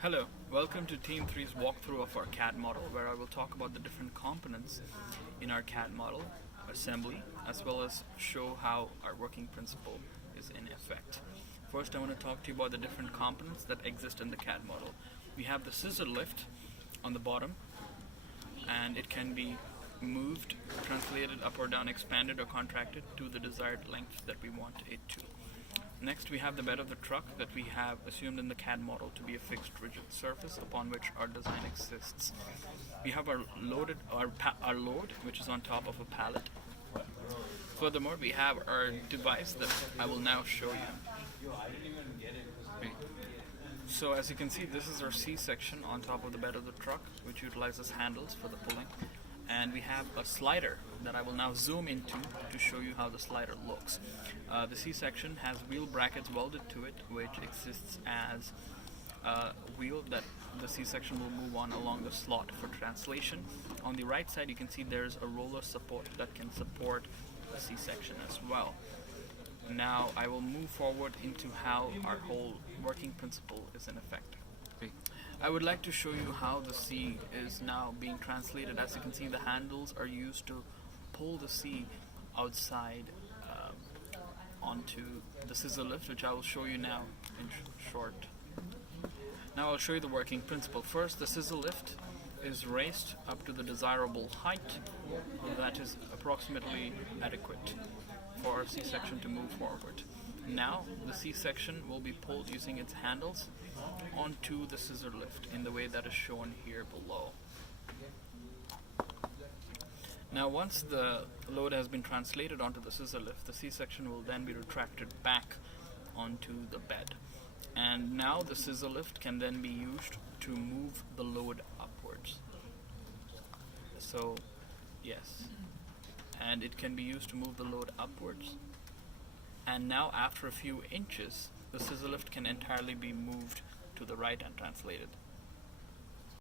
Hello, welcome to Team 3's walkthrough of our CAD model, where I will talk about the different components in our CAD model assembly, as well as show how our working principle is in effect. First, I want to talk to you about the different components that exist in the CAD model. We have the scissor lift on the bottom, and it can be moved, translated up or down, expanded or contracted to the desired length that we want it to. Next, we have the bed of the truck that we have assumed in the CAD model to be a fixed rigid surface upon which our design exists. We have our load, which is on top of a pallet. Furthermore, we have our device that I will now show you. So as you can see, this is our C-section on top of the bed of the truck, which utilizes handles for the pulling. And we have a slider that I will now zoom into to show you how the slider looks. The C-section has wheel brackets welded to it, which exists as a wheel that the C-section will move on along the slot for translation. On the right side, you can see there's a roller support that can support the C-section as well. Now I will move forward into how our whole working principle is in effect. I would like to show you how the C is now being translated. As you can see, the handles are used to pull the C outside onto the scissor lift, which I will show you now in short. Now I'll show you the working principle. First, the scissor lift is raised up to the desirable height that is approximately adequate for our C-section to move forward. Now the C-section will be pulled using its handles onto the scissor lift in the way that is shown here below. Now once the load has been translated onto the scissor lift, the C-section will then be retracted back onto the bed. And now the scissor lift can then be used to move the load upwards. So yes, and it can be used to move the load upwards. And now after a few inches, the scissor lift can entirely be moved to the right and translated.